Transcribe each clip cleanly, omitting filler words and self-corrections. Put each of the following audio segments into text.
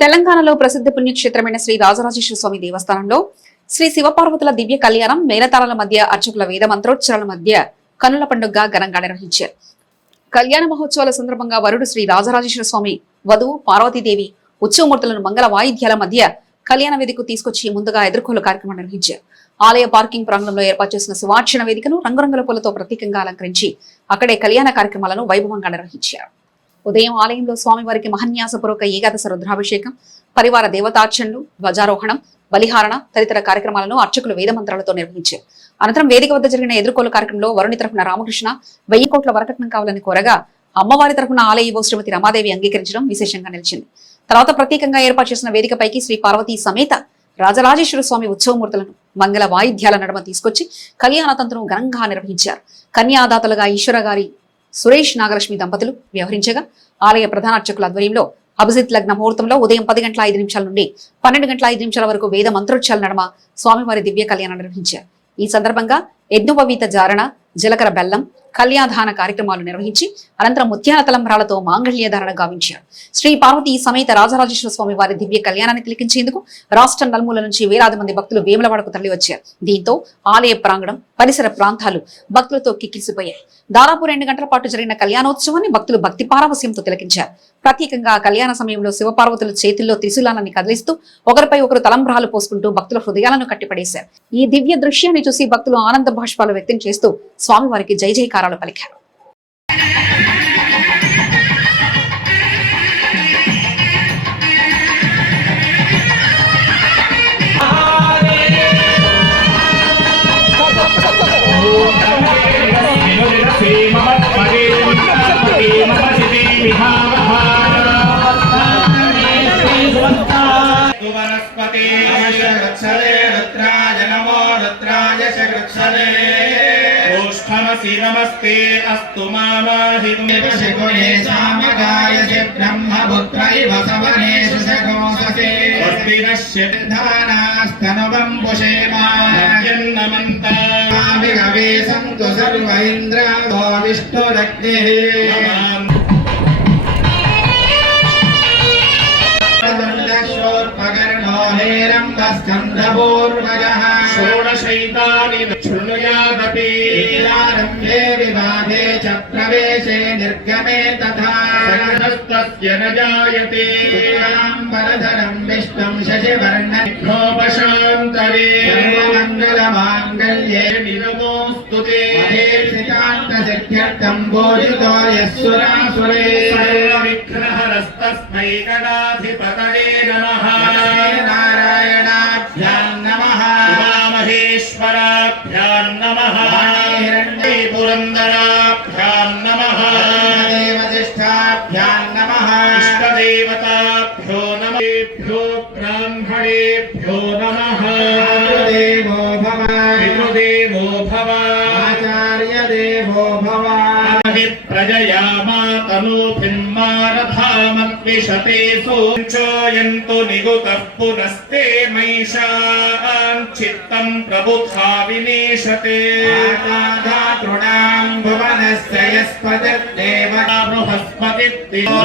తెలంగాణలో ప్రసిద్ధ పుణ్యక్షేత్రమైన శ్రీ రాజరాజేశ్వర స్వామి దేవస్థానంలో శ్రీ శివపార్వతుల దివ్య కళ్యాణం మేళతాళాల మధ్య అర్చకుల వేద మంత్రోచ్చరణల మధ్య కన్నుల పండుగగా ఘనంగా నిర్వహించారు. కళ్యాణ మహోత్సవాల సందర్భంగా వరుడు శ్రీ రాజరాజేశ్వర స్వామి, వధువు పార్వతీదేవి ఉత్సవమూర్తులను మంగళ వాయిద్యాల మధ్య కళ్యాణ వేదికకు తీసుకొచ్చి ముందుగా ఎదుర్కోలు కార్యక్రమం నిర్వహించారు. ఆలయ పార్కింగ్ ప్రాంగణంలో ఏర్పాటు చేసిన సువార్చన వేదికను రంగురంగుల పూలతో ప్రత్యేకంగా అలంకరించి అక్కడే కళ్యాణ కార్యక్రమాలను వైభవంగా నిర్వహించారు. ఉదయం ఆలయంలో స్వామివారికి మహన్యాసపూర్వక ఏకాదశ రుద్రాభిషేకం, పరివార దేవతార్చనలు, ధ్వజారోహణం, బలిహారణ తదితర కార్యక్రమాలను అర్చకులు వేదమంత్రాలతో నిర్వహించారు. అనంతరం వేదిక వద్ద జరిగిన ఎదుర్కోలు కార్యక్రమంలో వరుణి తరఫున రామకృష్ణ 1000 కోట్ల వరకట్నం కావాలని కోరగా అమ్మవారి తరఫున ఆలయ ఈవో శ్రీమతి రమాదేవి అంగీకరించడం విశేషంగా నిలిచింది. తర్వాత ప్రత్యేకంగా ఏర్పాటు చేసిన వేదికపైకి శ్రీ పార్వతీ సమేత రాజరాజేశ్వర స్వామి ఉత్సవమూర్తులను మంగళ వాయిద్యాల నడుమ తీసుకొచ్చి కళ్యాణ తంత్రం ఘనంగా నిర్వహించారు. కన్యాదాతలుగా ఈశ్వర గారి సురేష్ నాగలక్ష్మి దంపతులు వ్యవహరించగా ఆలయ ప్రధాన అర్చకుల ఆధ్వర్యంలో అభిజిత్ లగ్న ముహూర్తంలో ఉదయం 10:05 నుండి 12:05 వరకు వేద మంత్రోచ్చాల నడుమ స్వామివారి దివ్య కళ్యాణం నిర్వహించారు. ఈ సందర్భంగా యజ్ఞోపవీత జారణ, జలకర బెల్లం, కళ్యాధాన కార్యక్రమాలు నిర్వహించి అనంతరం ముత్యాల తలంబ్రాలతో మాంగళ్యధారణ గావించారు. శ్రీ పార్వతీ సమేత రాజరాజేశ్వర స్వామి వారి దివ్య కళ్యాణాన్ని తిలకించేందుకు రాష్ట్ర నలుమూల నుంచి వేలాది మంది భక్తులు వేములవాడకు తరలివచ్చారు. దీంతో ఆలయ ప్రాంగణం, పరిసర ప్రాంతాలు భక్తులతో కిక్కిసిపోయాయి. దాదాపు 2 గంటల పాటు జరిగిన కళ్యాణోత్సవాన్ని భక్తులు భక్తి పారవస్యంతో తిలకించారు. ప్రత్యేకంగా కళ్యాణ సమయంలో శివపార్వతుల చేతుల్లో త్రిశూలాన్ని కదిలిస్తూ ఒకరిపై ఒకరు తలంబ్రాలు పోసుకుంటూ భక్తుల హృదయాలను కట్టిపడేశారు. ఈ దివ్య దృశ్యాన్ని చూసి భక్తులు ఆనంద భాష్పాలు వ్యక్తం చేస్తూ స్వామివారికి జై జయకారాలు పలికారు. नमस्ते अस्तु मामाहितुमे सामगायसे ब्रह्मपुत्रैव सवनेषु सकोससे स्वस्ति नश्य धानास्तनुवं पुषेमायन्नमन्तामिगवे सन्तु सर्व इन्द्रादो विष्णुरग्निः हेरम्बस्कन्धपूर्वजः षोडशैतानि शृणुयादपि लीलारम्भे विवाहे च प्रवेशे निर्गमे तथा संहस्तस्य न जायते शुक्लाम्बरधरं विष्णुं शशिवर्णोपशान्तरे सर्वमङ्गलमाङ्गल्ये निरमोऽस्तु ते महेर्षितान्तसिद्ध्यर्थं भोजितो यः सुरासुरे सर्वविघ्नहरस्तस्मै गणाधिपतये नमः नारायणाभ्याम् नमः उमामहेश्वराभ्याम् नमः पुरन्दराभ्याम् नमः देवतिष्ठाभ्याम् नमः इष्टदेवताभ्यो नमः ब्राह्मणेभ्यो नमः देवो भव पितृदेवो भव आचार्यदेवो भव प्रजयामातनूभिन्मारथामद्विषते सोऽयन्तु निगुतः पुनस्ते मैषान् चित्तं प्रबुद्धा विनेशते तृणाम् भुवनस्य यस्पतिर्देवता बृहस्पतिर्दिवो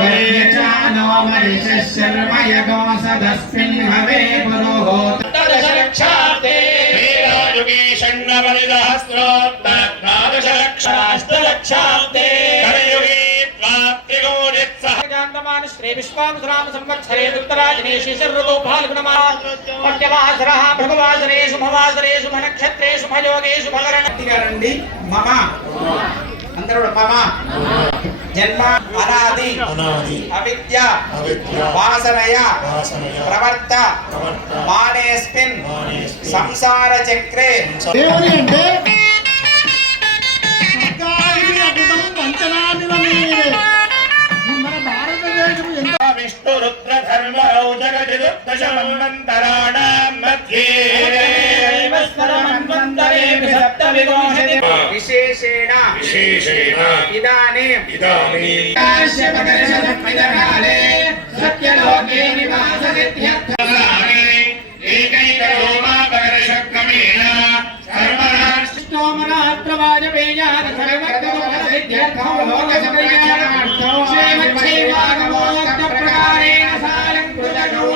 मरिषः शर्म यगोऽसदस्मिन् हवे पुरोहोत दशलक्षाते वेदायुगे षण्णवनिदहस्रोत्तद्वादशलक्षाष्टलक्षाते कलियुगे द्वात्रिकोटित्सह श्री विश्वावसुराम संवत्सरे उत्तरायणे शिशिरऋतौ फाल्गुनमासः भृगुवासरेषु शुभवासरेषु नक्षत्रेषु शुभयोगेषु भगरणि मम अंदर मम जन्म अनादि अविद्य वासनय प्रवर्त मानेस्मिन् संसार चक्रे विष्णुरुद्रधर्मौ जगदिदुर्दशमन्वन्तराणां मध्ये विशेषेण इदानीं सत्यलोके निवाससिद्ध्यर्थम् एकैकरोमापकरशक्रमेण सर्वराष्ट्रोमनात्रवाजपेयान् सर्वज्ञसिद्ध्यर्थं लोकसकल्याणार्थं श्रीमच्छैवागमोक्तप्रकारेण सारं कृतगौ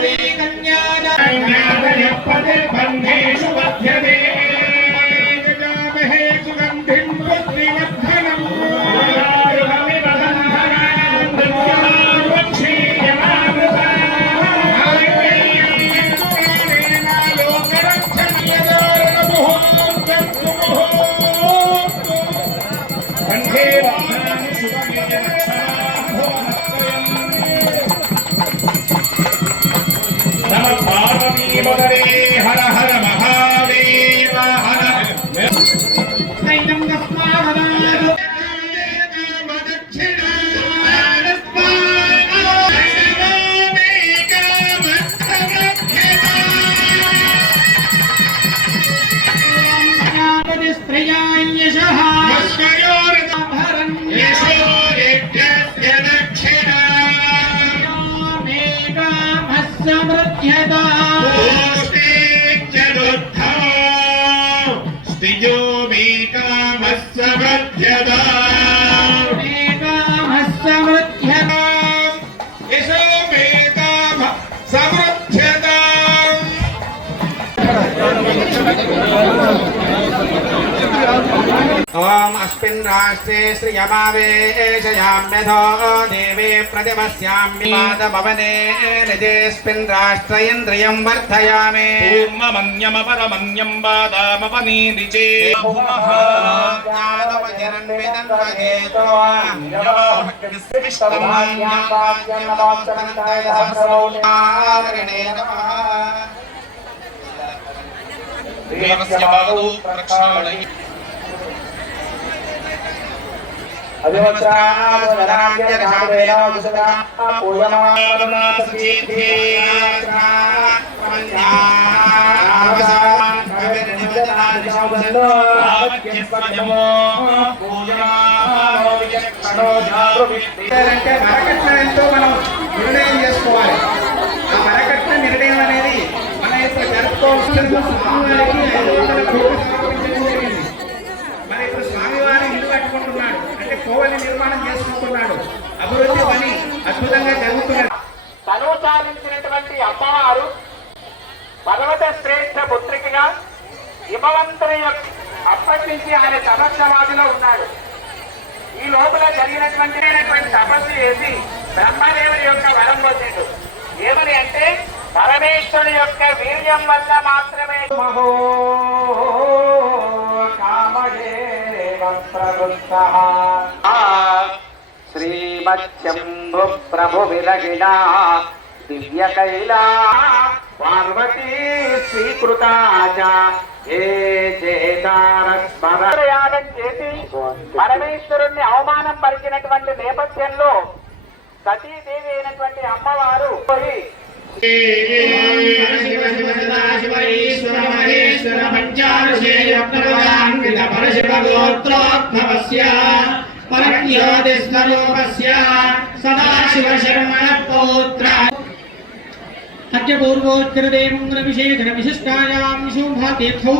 మురళీ హర హర మహాదేవ హర నైనం తస్మావదాదు స్త్రయాయశః యశ్వయోరధరం యశోరేభ్యస్య దక్షిణా మేఘమస్సమృధ్యతా ఓష్ఠేశ్చరుద్ధా స్థిజో మేఘమస్సమృధ్యతా మేఘమస్సమృధ్యతా యశో మేఘమస్సమృధ్యతా ఓం అస్మిన్ రాష్ట్రే శ్రియమావేశయామ్యథో దేవే ప్రతిపశ్యామి మాదమవనే నిజేస్మిన్ రాష్ట్ర ఇంద్రియం వర్ధయామి పూర్ణమన్యమపరమన్యం బాదామపనీదిచే ప్రక్షాళయ వరకట్నంతో మనం నిర్ణయం చేసుకోవాలి. ఆ వరకట్న నిర్ణయం అనేది మన యొక్క జరుపుకోవాల్సిన స్వామివారికి 500 కోట్లు సమర్పించడం జరిగింది. మరి ఇప్పుడు స్వామివారి ఇల్లు కట్టుకుంటున్నాడు అంటే కోవెల నిర్మాణం చేసుకుంటున్నాడు. అభివృద్ధి పని అద్భుతంగా జరుగుతున్నది. తను సాధించినటువంటి అమ్మవారు భగవత శ్రేష్ఠ పుత్రికగా హిమవంతుని యొక్క అప్పటి నుంచి ఆయన తపస్సవాదిలో ఉన్నాడు. ఈ లోపల జరిగినటువంటి తపస్సు చేసి బ్రహ్మదేవుని యొక్క వరం పొందిండు. ఏమని అంటే పరమేశ్వరుని యొక్క వీర్యం వల్ల మాత్రమే మహో కామదేవ ప్రవృత్తః శ్రీమచ్చంభు ప్రభు విరగిణా దివ్య కైలా పార్వతీ స్వీకృతాచ ఏ చేతారస్మరయాగం చేసి పరమేశ్వరుణ్ణి అవమానం పరిచినటువంటి నేపథ్యంలో సతీదేవి అయినటువంటి అమ్మవారు పోయి అద్యపూర్వోత్తరదేవం విశేషణ విశిష్టాయాం శుభతీర్థౌ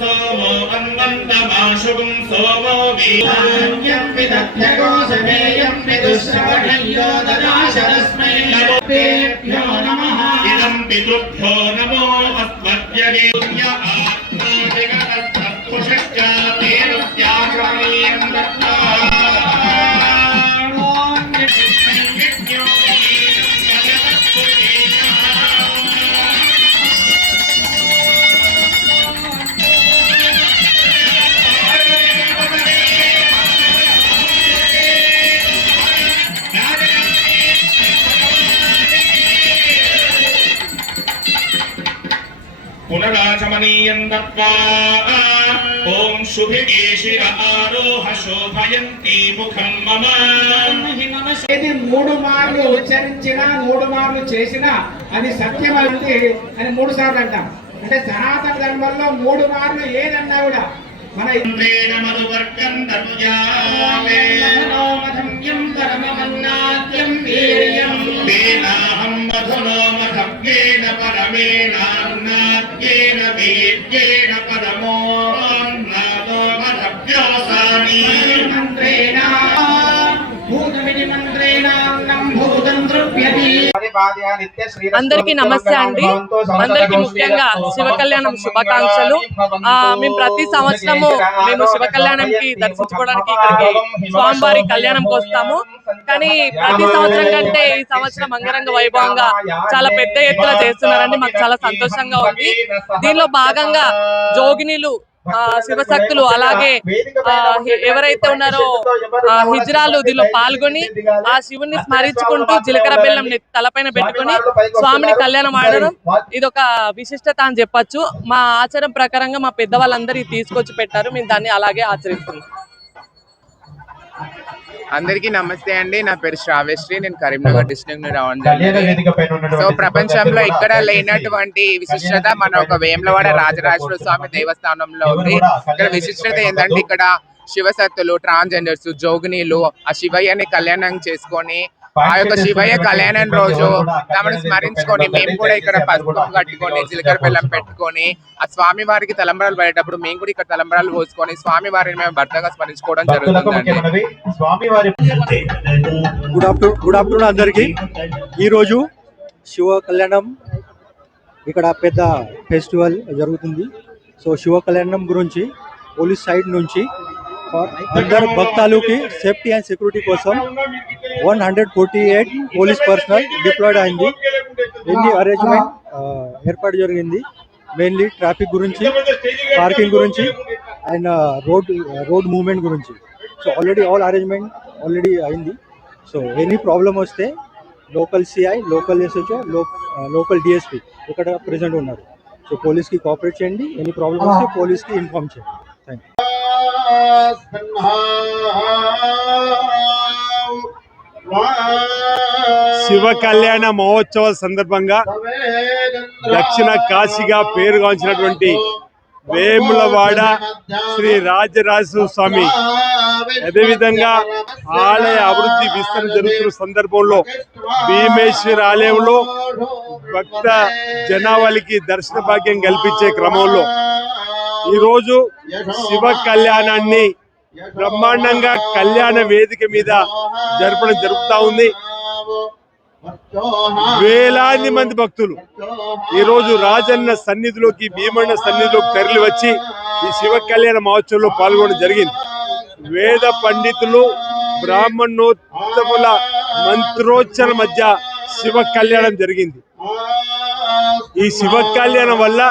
సోమో అన్వంతమాశుగం సోమో యం విదధ్యగో సమేయం విదుశ్రవణయ్యో దదాశరస్మై నమోభ్యో నమః ఇదం పితృభ్యో నమో అస్మద్యగేయ ఆత్మా జగదస్తపుషశ్చాతేనస్యాగ్రమేయం దత్తా పునరాచమనీయం దత్వా ఓం శుభికేశిర ఆరోహ శోభయంతి ముఖం మమ. ఏది 3 మార్లు ఉచ్చరించినా 3 మార్లు చేసినా అది సత్యమైంది అని 3 సార్లు అంటాం. అంటే సనాతన ధర్మంలో 3 మార్లు ఏదన్నా కూడా మన మధువర్గం దత్యామే పరమమన్నాద్యం వీర్యం వేదాహం మధునో మధవ్యేన పరమేనాన్నాద్యేన వీర్యేణ పరమో నాదో మధవ్యోసామి మంత్రేణ భూతమితి అందరికీ నమస్తే అండి. అందరికీ ముఖ్యంగా శివ కళ్యాణం శుభాకాంక్షలు. మేము ప్రతి సంవత్సరము శివ కళ్యాణంకి దర్శించుకోవడానికి ఇక్కడికి స్వామివారి కళ్యాణంకి వస్తాము. కానీ ప్రతి సంవత్సరం కంటే ఈ సంవత్సరం అంగరంగ వైభవంగా చాలా పెద్ద ఎత్తున చేస్తున్నారండి. మాకు చాలా సంతోషంగా ఉంది. దీనిలో భాగంగా జోగినీలు, శివశక్తులు, అలాగే ఎవరైతే ఉన్నారో హిజ్రాలు దీనిలో పాల్గొని ఆ శివుని స్మరించుకుంటూ జీలకర్ర బెల్లం తలపైన పెట్టుకుని స్వామిని కళ్యాణం ఆడడం ఇదొక విశిష్టత అని చెప్పొచ్చు. మా ఆచారం ప్రకారంగా మా పెద్దవాళ్ళందరూ తీసుకొచ్చి పెట్టారు. మేము దాన్ని అలాగే ఆచరిస్తున్నాం. అందరికీ నమస్తే అండి. నా పేరు శ్రావ్యశ్రీ. నేను కరీంనగర్ డిస్ట్రిక్ట్ నుండి రావడం జరిగింది. సో ప్రపంచంలో ఇక్కడ లేనటువంటి విశిష్టత మన ఒక వేములవాడ రాజరాజేశ్వర స్వామి దేవస్థానంలో ఉంది. ఇక్కడ విశిష్టత ఏంటంటే ఇక్కడ శివసత్తులు, ట్రాన్స్జెండర్స్, జోగినీలు ఆ శివయ్యని కళ్యాణం చేసుకొని ఆ యొక్క శివయ్య కళ్యాణం రోజు తమను స్మరించుకొని మేము కూడా ఇక్కడ పసుపు కట్టుకొని జీలకర్ర బెల్లం పెట్టుకొని ఆ స్వామి వారికి తలంబరాలు పడేటప్పుడు మేము కూడా ఇక్కడ తలంబరాలు పోసుకొని స్వామి వారిని మేము భర్తగా స్మరించుకోవడం జరుగుతుందండి. గుడ్ ఆఫ్టర్నూన్ అందరికి. ఈరోజు శివ కళ్యాణం ఇక్కడ పెద్ద ఫెస్టివల్ జరుగుతుంది. సో శివ కళ్యాణం గురించి పోలీస్ సైడ్ నుంచి అందరు భక్తులకి సేఫ్టీ అండ్ సెక్యూరిటీ కోసం 148 పోలీస్ పర్సనల్ డిప్లాయిడ్ అయింది. ఎన్ని అరేంజ్మెంట్ ఏర్పాటు జరిగింది. మెయిన్లీ ట్రాఫిక్ గురించి, పార్కింగ్ గురించి అండ్ రోడ్ మూవ్మెంట్ గురించి. సో ఆల్ అరేంజ్మెంట్ ఆల్రెడీ అయింది. సో ఎనీ ప్రాబ్లమ్ వస్తే local CI, local SHO, local DSP ఇక్కడ ప్రెసెంట్ ఉన్నారు. సో పోలీస్కి కోఆపరేట్ చేయండి. ఎనీ ప్రాబ్లమ్ వస్తే పోలీస్కి ఇన్ఫార్మ్ చేయండి. Thank you. శివ కళ్యాణ మహోత్సవ సందర్భంగా దక్షిణ కాశీగా పేరుగాంచినటువంటి వేములవాడ శ్రీ రాజరాజేశ్వర స్వామి అదేవిధంగా ఆలయ అభివృద్ధి విస్తరణ జరుగుతున్న సందర్భంలో భీమేశ్వర ఆలయంలో భక్త జనావళికి దర్శన భాగ్యం కల్పించే క్రమంలో ఈరోజు శివ కళ్యాణాన్ని బ్రహ్మాండంగా కళ్యాణ వేదిక మీద జరపడం జరుగుతా ఉంది. వేలాది మంది భక్తులు ఈరోజు రాజన్న సన్నిధిలోకి, భీమన్న సన్నిధిలోకి తరలి వచ్చి ఈ శివ కళ్యాణ మహోత్సవంలో పాల్గొనడం జరిగింది. వేద పండితులు, బ్రాహ్మణోత్తముల మంత్రోచ్చరణ మధ్య శివ కళ్యాణం జరిగింది. ఈ శివ కళ్యాణం వల్ల